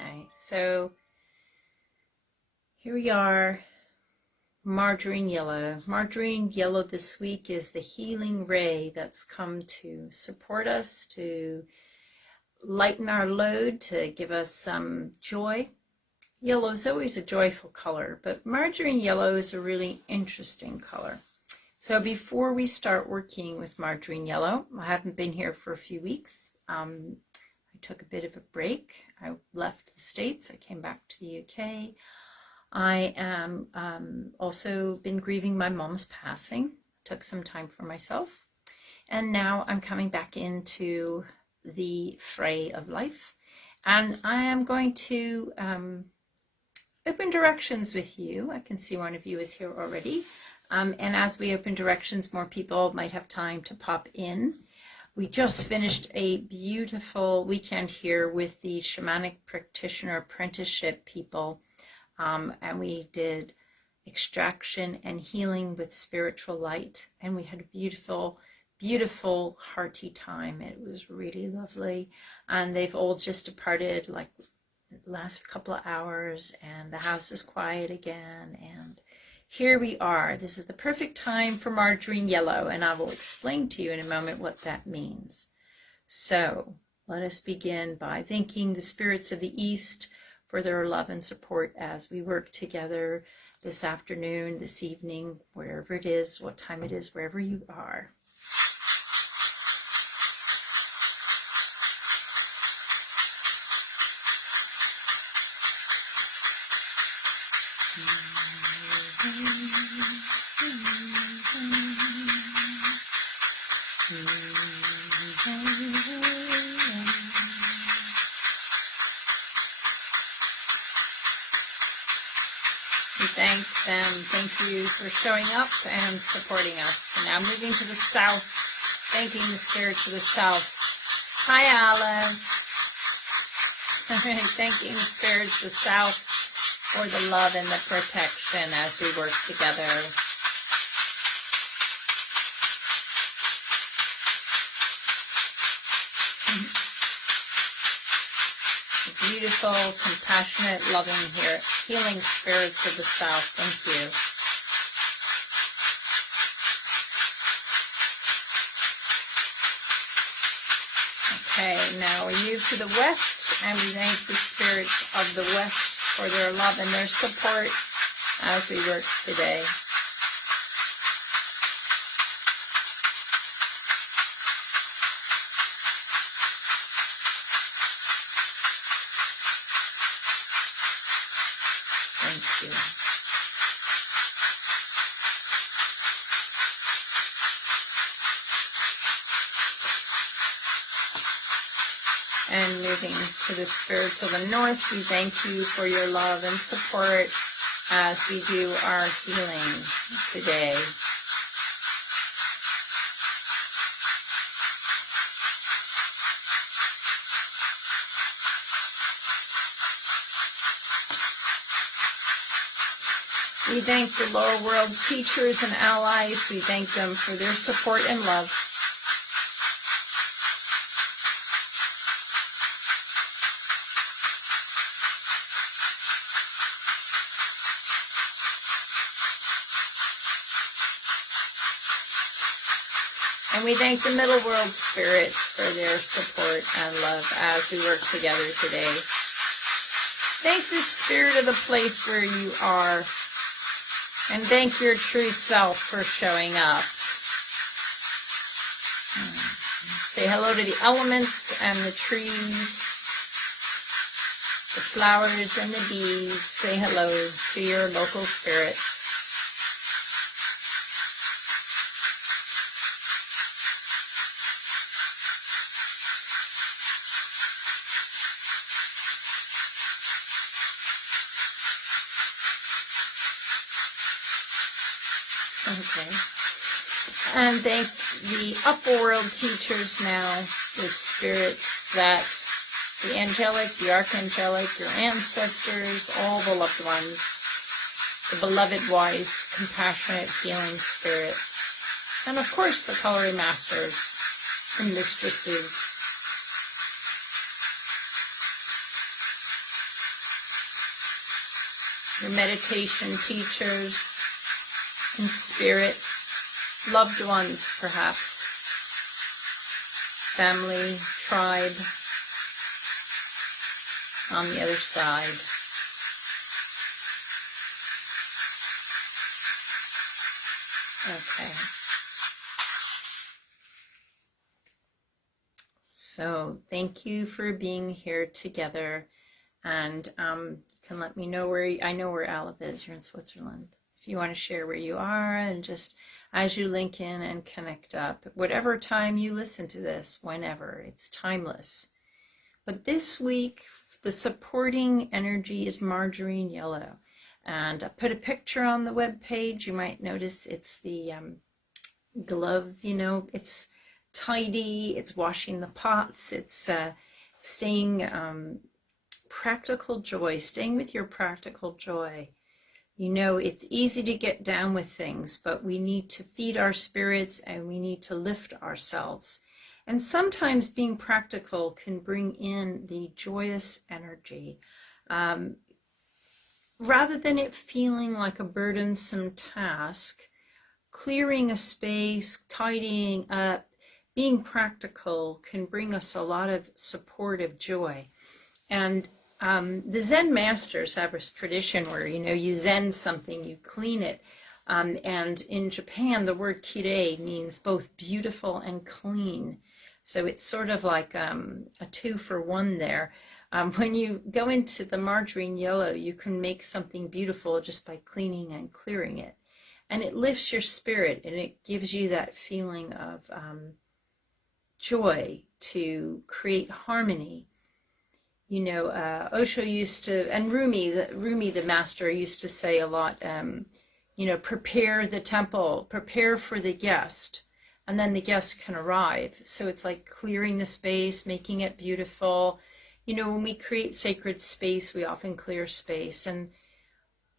Okay, so here we are, margarine yellow. Margarine yellow this week is the healing ray that's come to support us, to lighten our load, to give us some joy. Yellow is always a joyful color, but margarine yellow is a really interesting color. So before we start working with margarine yellow, I haven't been here for a few weeks. I took a bit of a break. I left the States. I came back to the UK. I am also been grieving my mom's passing. Took some time for myself. And now I'm coming back into the fray of life. And I am going to open directions with you. I can see one of you is here already. And as we open directions, more people might have time to pop in. We just finished a beautiful weekend here with the shamanic practitioner apprenticeship people. And we did extraction and healing with spiritual light. And we had a beautiful, beautiful, hearty time. It was really lovely. And they've all just departed like the last couple of hours, and the house is quiet again. And here we are. This is the perfect time for margarine yellow, and I will explain to you in a moment what that means. So let us begin by thanking the spirits of the East for their love and support as we work together this afternoon, this evening, wherever it is, what time it is, wherever you are. Thank you for showing up and supporting us. Now moving to the south, thanking the spirits of the south. Hi, Alice. Thanking the spirits of the south for the love and the protection as we work together. Beautiful, compassionate, loving, healing spirits of the south. Thank you. Okay, now we move to the west, and we thank the spirits of the west for their love and their support as we work today. Thank you. And moving to the spirits of the north, we thank you for your love and support as we do our healing today. We thank the lower world teachers and allies. We thank them for their support and love. And we thank the middle world spirits for their support and love as we work together today. Thank the spirit of the place where you are. And thank your true self for showing up. Say hello to the elements and the trees, the flowers and the bees. Say hello to your local spirits. Okay. And thank the upper world teachers now, the spirits that, the angelic, the archangelic, your ancestors, all the loved ones, the beloved, wise, compassionate, healing spirits, and of course the colour masters and mistresses. your meditation teachers in spirit, loved ones perhaps, family, tribe on the other side. Okay. So thank you for being here together, and you can let me know I know where Aleph is. You're in Switzerland. If you want to share where you are, and just as you link in and connect up, whatever time you listen to this, whenever, it's timeless. But this week, the supporting energy is margarine yellow. And I put a picture on the web page. You might notice it's the glove, it's tidy, it's washing the pots, it's staying practical joy, staying with your practical joy. It's easy to get down with things, but we need to feed our spirits and we need to lift ourselves. And sometimes being practical can bring in the joyous energy. Rather than it feeling like a burdensome task, clearing a space, tidying up, being practical can bring us a lot of supportive joy. And the Zen masters have a tradition where, you Zen something, you clean it. And in Japan, the word kirei means both beautiful and clean. So it's sort of like a 2-for-1 there. When you go into the margarine yellow, you can make something beautiful just by cleaning and clearing it. And it lifts your spirit, and it gives you that feeling of joy to create harmony. Osho used to, and Rumi the master used to say a lot, prepare the temple, prepare for the guest, and then the guest can arrive. So it's like clearing the space, making it beautiful. When we create sacred space, we often clear space. And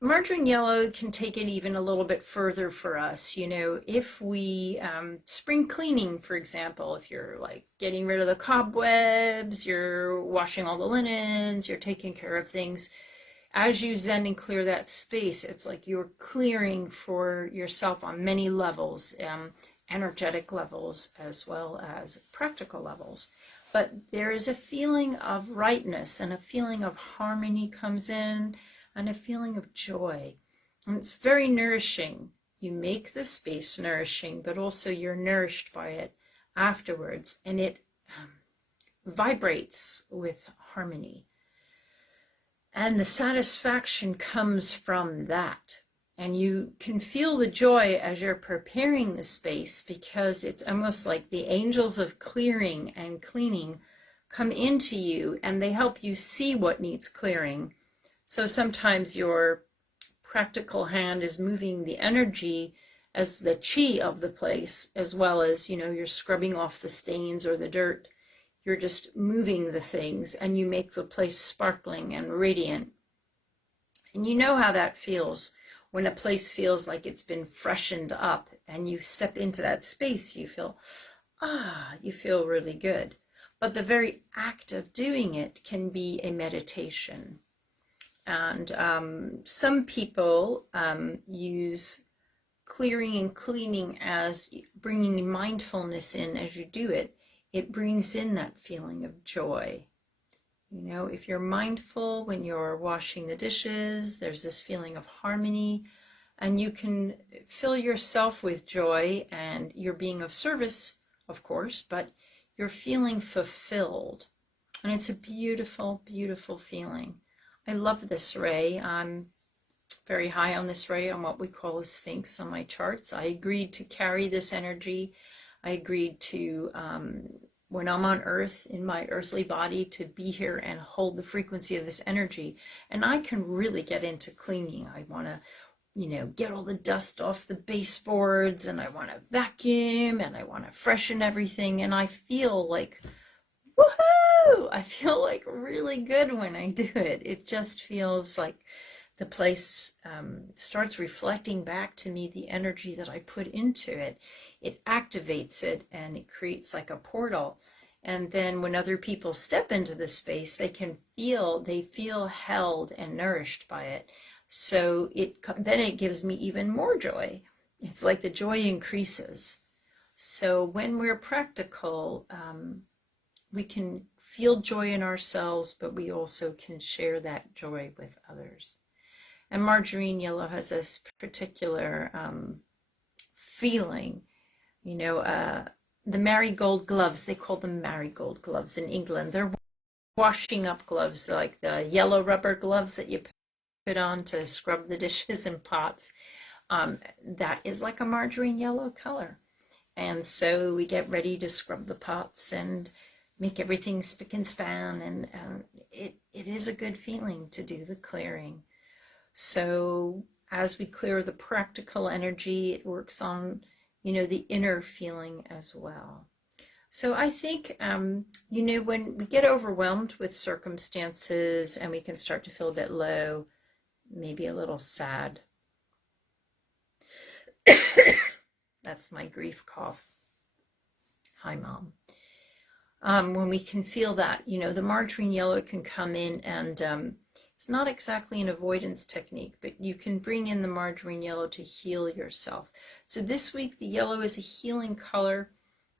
margarine yellow can take it even a little bit further for us. If we, spring cleaning, for example, if you're like getting rid of the cobwebs, you're washing all the linens, you're taking care of things, as you Zen and clear that space, it's like you're clearing for yourself on many levels, energetic levels as well as practical levels. But there is a feeling of rightness, and a feeling of harmony comes in, and a feeling of joy. And it's very nourishing. You make the space nourishing, but also you're nourished by it afterwards, and it vibrates with harmony. And the satisfaction comes from that. And you can feel the joy as you're preparing the space, because it's almost like the angels of clearing and cleaning come into you, and they help you see what needs clearing. So sometimes your practical hand is moving the energy as the chi of the place, as well as, you're scrubbing off the stains or the dirt. You're just moving the things, and you make the place sparkling and radiant. And you know how that feels. When a place feels like it's been freshened up, and you step into that space, you feel really good. But the very act of doing it can be a meditation. And some people use clearing and cleaning as bringing mindfulness in as you do it. It brings in that feeling of joy. If you're mindful when you're washing the dishes, there's this feeling of harmony, and you can fill yourself with joy, and you're being of service, of course, but you're feeling fulfilled. And it's a beautiful, beautiful feeling. I love this ray. I'm very high on this ray, on what we call a sphinx on my charts. I agreed to carry this energy. I agreed to, when I'm on earth, in my earthly body, to be here and hold the frequency of this energy. And I can really get into cleaning. I want to, get all the dust off the baseboards, and I want to vacuum, and I want to freshen everything. And I feel like, woohoo! I feel like really good when I do it. It just feels like the place starts reflecting back to me the energy that I put into it. It activates it, and it creates like a portal. And then when other people step into the space, they feel held and nourished by it. So then it gives me even more joy. It's like the joy increases. So when we're practical, we can feel joy in ourselves, but we also can share that joy with others. And margarine yellow has this particular feeling, the marigold gloves, they call them marigold gloves in England. They're washing up gloves, like the yellow rubber gloves that you put on to scrub the dishes and pots. That is like a margarine yellow color. And so we get ready to scrub the pots and make everything spick and span. And it is a good feeling to do the clearing. So as we clear the practical energy, it works on, the inner feeling as well. So I think, when we get overwhelmed with circumstances and we can start to feel a bit low, maybe a little sad. That's my grief cough. Hi, Mom. When we can feel that, the margarine yellow can come in, and it's not exactly an avoidance technique, but you can bring in the margarine yellow to heal yourself. So this week, the yellow is a healing color.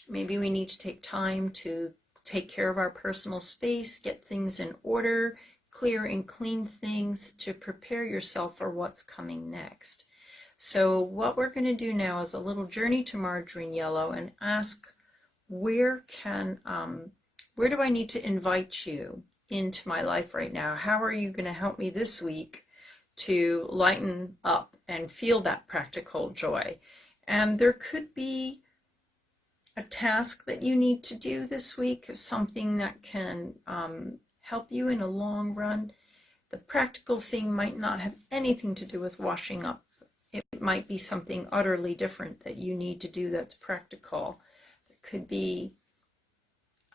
Maybe we need to take time to take care of our personal space, get things in order, clear and clean things to prepare yourself for what's coming next. So what we're going to do now is a little journey to margarine yellow and ask, where do I need to invite you into my life right now? How are you going to help me this week to lighten up and feel that practical joy? And there could be a task that you need to do this week, something that can help you in a long run. The practical thing might not have anything to do with washing up. It might be something utterly different that you need to do that's practical. It could be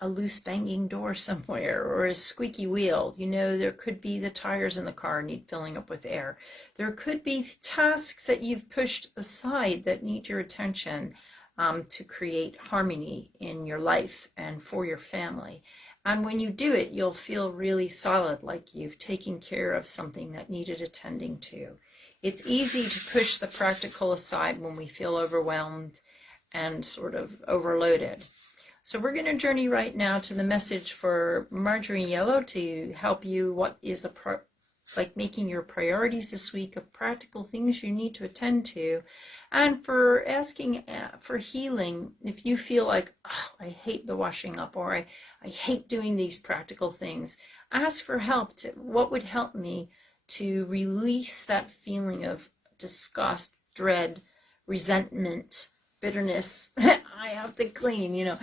a loose banging door somewhere, or a squeaky wheel. There could be the tires in the car need filling up with air. There could be tasks that you've pushed aside that need your attention to create harmony in your life and for your family. And when you do it, you'll feel really solid, like you've taken care of something that needed attending to. It's easy to push the practical aside when we feel overwhelmed and sort of overloaded. So we're going to journey right now to the message for margarine yellow to help you what is like making your priorities this week of practical things you need to attend to, and for asking for healing. If you feel like, oh, I hate the washing up, or I hate doing these practical things, ask for help. What would help me to release that feeling of disgust, dread, resentment, bitterness? I have to clean,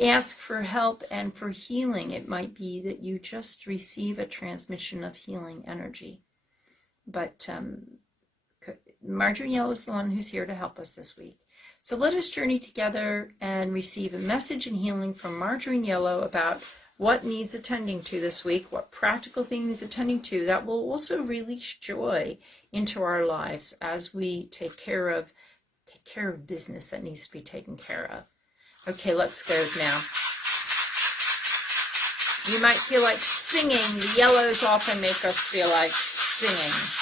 ask for help and for healing. It might be that you just receive a transmission of healing energy. But margarine yellow is the one who's here to help us this week. So let us journey together and receive a message and healing from margarine yellow about what needs attending to this week, what practical things attending to that will also release joy into our lives as we take care of business that needs to be taken care of. Okay, let's go now. You might feel like singing. The yellows often make us feel like singing.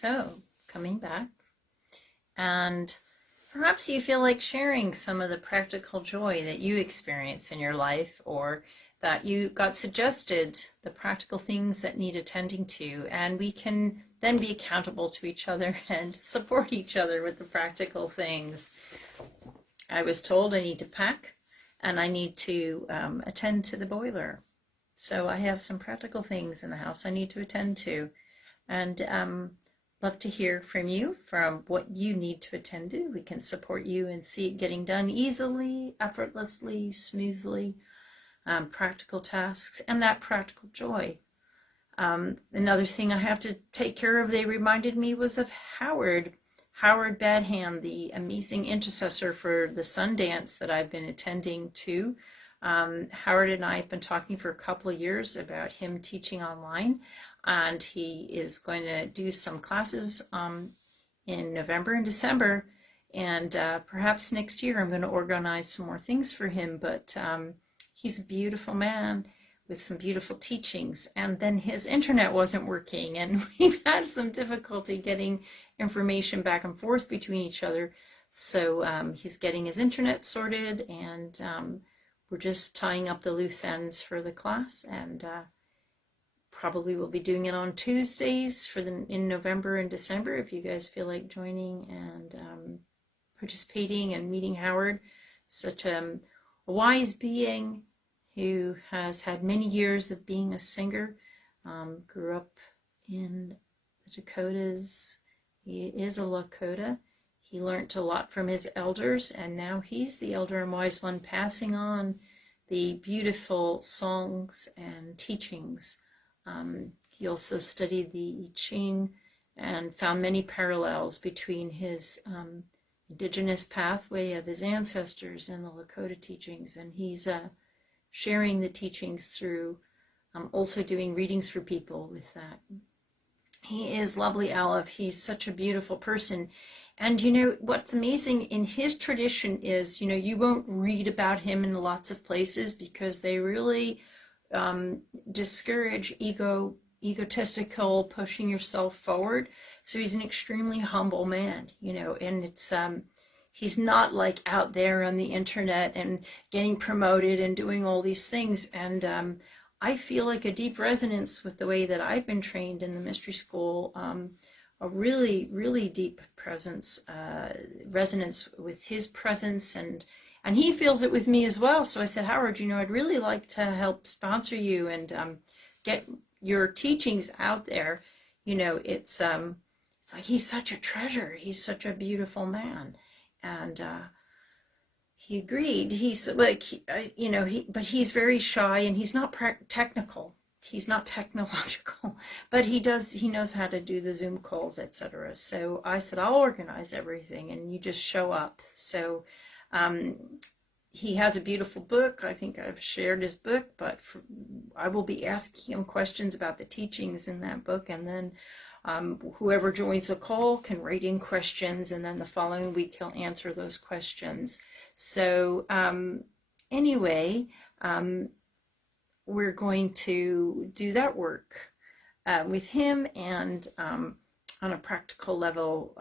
So, coming back, and perhaps you feel like sharing some of the practical joy that you experience in your life, or that you got suggested the practical things that need attending to, and we can then be accountable to each other and support each other with the practical things. I was told I need to pack and I need to attend to the boiler. So I have some practical things in the house I need to attend to, and love to hear from you, from what you need to attend to. We can support you and see it getting done easily, effortlessly, smoothly, practical tasks, and that practical joy. Another thing I have to take care of, they reminded me, was of Howard Badhand, the amazing intercessor for the Sundance that I've been attending to. Howard and I have been talking for a couple of years about him teaching online, and he is going to do some classes in November and December. And perhaps next year I'm going to organize some more things for him. But he's a beautiful man with some beautiful teachings. And then his internet wasn't working, and we've had some difficulty getting information back and forth between each other. So he's getting his internet sorted, and we're just tying up the loose ends for the class, and probably we'll be doing it on Tuesdays in November and December if you guys feel like joining and participating and meeting Howard, such a wise being who has had many years of being a singer, grew up in the Dakotas. He is a Lakota. He learned a lot from his elders, and now he's the elder and wise one, passing on the beautiful songs and teachings. He also studied the I Ching and found many parallels between his indigenous pathway of his ancestors and the Lakota teachings, and he's sharing the teachings through also doing readings for people with that. He is lovely, Aleph. He's such a beautiful person. And you know, what's amazing in his tradition is, you know, you won't read about him in lots of places because they really discourage egotistical pushing yourself forward. So he's an extremely humble man, you know, and it's he's not like out there on the internet and getting promoted and doing all these things. And I feel like a deep resonance with the way that I've been trained in the mystery school, a really, really deep resonance with his presence, and he feels it with me as well. So I said, Howard, you know, I'd really like to help sponsor you and get your teachings out there. You know, it's like he's such a treasure. He's such a beautiful man. And he agreed. He's like, you know, but he's very shy, and he's not technical. He's not technological, but he knows how to do the Zoom calls, etc. So I said, I'll organize everything and you just show up. So he has a beautiful book. I think I've shared his book, but I will be asking him questions about the teachings in that book, and then whoever joins the call can write in questions, and then the following week he'll answer those questions. So anyway, we're going to do that work with him, and on a practical level,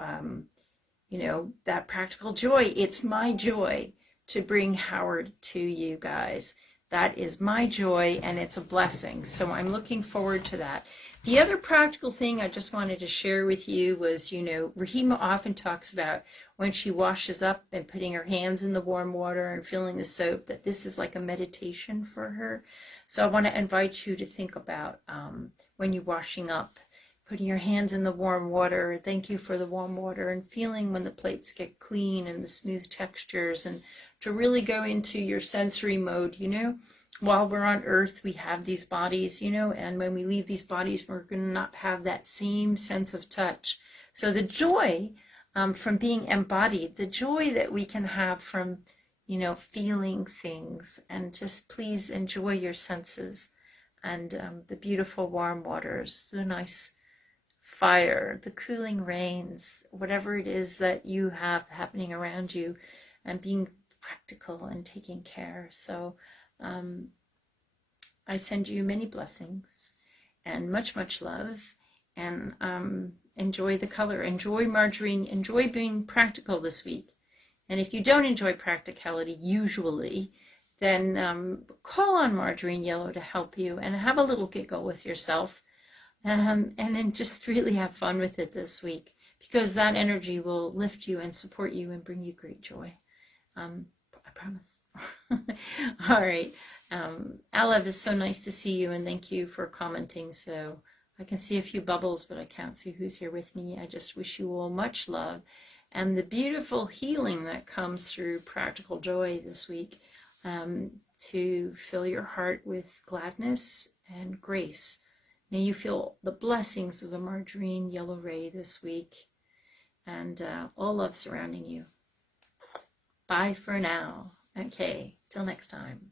you know, that practical joy. It's my joy to bring Howard to you guys. That is my joy, and it's a blessing. So I'm looking forward to that. The other practical thing I just wanted to share with you was, you know, Rahima often talks about when she washes up and putting her hands in the warm water and feeling the soap, that this is like a meditation for her. So I want to invite you to think about when you're washing up, putting your hands in the warm water. Thank you for the warm water, and feeling when the plates get clean and the smooth textures, and to really go into your sensory mode. You know, while we're on earth, we have these bodies, you know, and when we leave these bodies, we're going to not have that same sense of touch. So the joy from being embodied, the joy that we can have from, you know, feeling things, and just please enjoy your senses, and the beautiful warm waters, the nice fire, the cooling rains, whatever it is that you have happening around you, and being practical and taking care. So I send you many blessings and much, much love, and enjoy the color, enjoy Margarine, enjoy being practical this week. And if you don't enjoy practicality usually, then call on Margarine Yellow to help you, and have a little giggle with yourself, and then just really have fun with it this week, because that energy will lift you and support you and bring you great joy. I promise. All right. Alev, it's so nice to see you, and thank you for commenting. So I can see a few bubbles, but I can't see who's here with me. I just wish you all much love and the beautiful healing that comes through practical joy this week, to fill your heart with gladness and grace. May you feel the blessings of the Margarine Yellow Ray this week, and all love surrounding you. Bye for now. Okay, till next time.